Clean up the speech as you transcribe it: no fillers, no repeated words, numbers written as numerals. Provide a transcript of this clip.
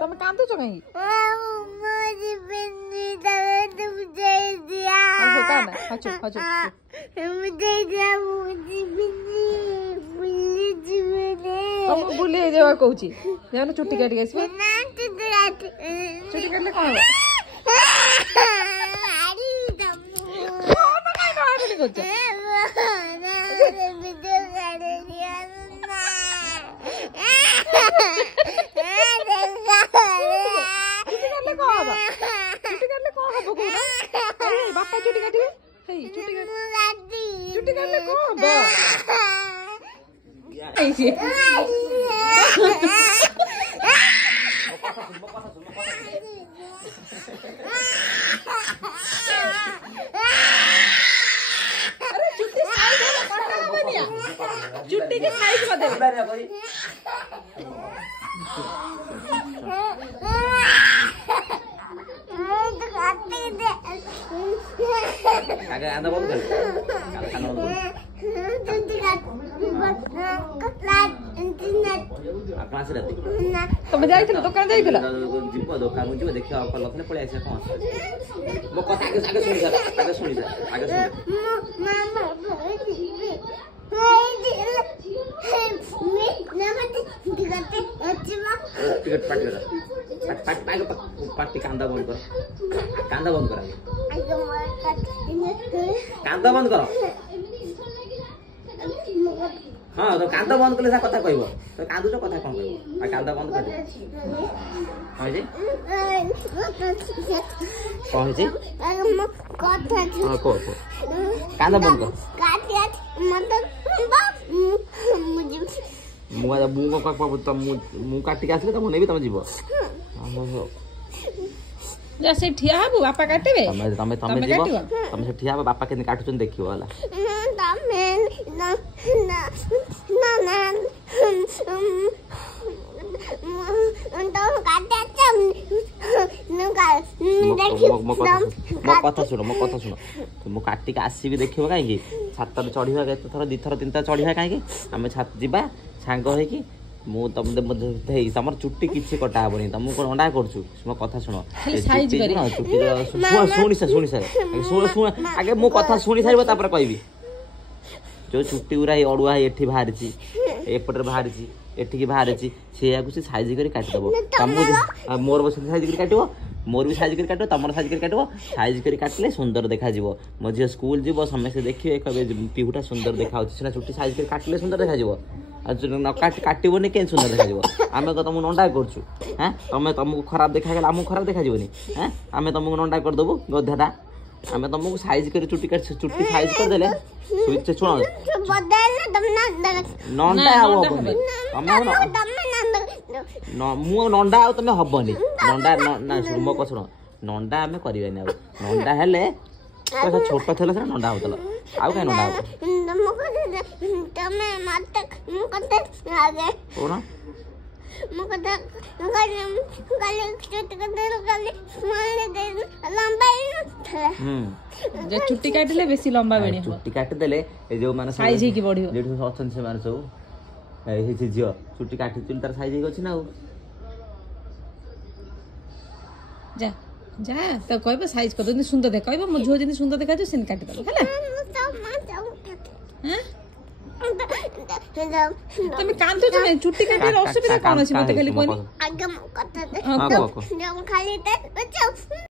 ତମେ କାନ୍ଦୁଛ କାହିଁକି? ବୁଲେଇ ଦେବା କହୁଛି ଯାଉନ ଚୁଟି କାଟିକି ଆସିବ। ଚୁଟି କାଟିଲେ କଣ ହବ? କରୁଛ ବାପା ଚୁଟି କାଟିବେ। ଚୁଟି କାଟିଲେ କଣ ହବ? चुट्टी के साइज कर दे। आगे आंदा बंद कर। खाना बंद कर। क्लास रे तुम जाइथिलो दुकान जाइथिलो? जिबो दुकान को जिबो देखियो आप लखने पळे आसे कोन मो कथा आगे सुनि जा आगे सुनि जा आगे सुनि टिकट पार्टी कांदा बंद कर। कांदा बंद कर। कांदा बंद कर। हाँ तो कांदा बंद कले कथा कहब तो कांदुच कथा कौन कहब कांदा बंद कर। कांदा बंद कर। मु काटिक आसले तुम नहीं तुम जीव से ठिया हबु बापा काटिबे। तमे जीव तमे से ठिया बापा केने काटुचन देखियो वाला मो कथा सुनो मो काटिक आसीबी देखियो काहे छात चढ़िबा केते थर दी थर तीन थर चढ़िबा काहे आमे छात जीवा सांग होई मु तमर चुट्टी किसी कटा हेनी तुम कौन अंडा करछु मो कथा सुनो शुणी शुण आगे मो कथा शुणी सार कहबी जो चुट्टी गुरा अड़ुआ एठी बाहरी एपटे बाहरी एठिकी बाहरी से साइज कर काटिदेव मोर बस साइज कर काट मोर भी साइज कर काट तुम साइज कर काट साइज कर काटिले सुंदर देखा मो झील स्कूल जीव समस्ते देखिए पिहुटा सुंदर देखा सीना चुट्टी साइज कर काटिले सुंदर देखा न काटबनी के सुंदर देखा आम तुमको नंडा करूँ हाँ तुम्हें तुमको खराब देखा आमको खराब देखा हाँ आम तुमको नंडा करदेबू गधाटा आम तुमको साइज कर चुट्टी साइज करदे शुण नंडा मु नंडा तुम्हें हबनी नंडा ना मो कह शुण नंडा आम करवानी नंडा हेले छोट थे नंडा होता आउ कहीं नंडा कौन चुट्टी काटिले बेसी लंबा बेणी चुट्टी काटिदेले जो माने साइज ही बढ़ियो जेठू अछन से माने सब ए झियो चुट्टी काटि तार साइज ही अछि ना जा जा तो कहबो साइज कर दे सुंदर देख कहबो मो झो जनी सुंदर देखा जो सेन काटि दलो हला हैं তুমি কান্দছো না চুটি কাটিলে অসুবিধা কোন আছে মতে খালি কোনি আগে কথা দে খালি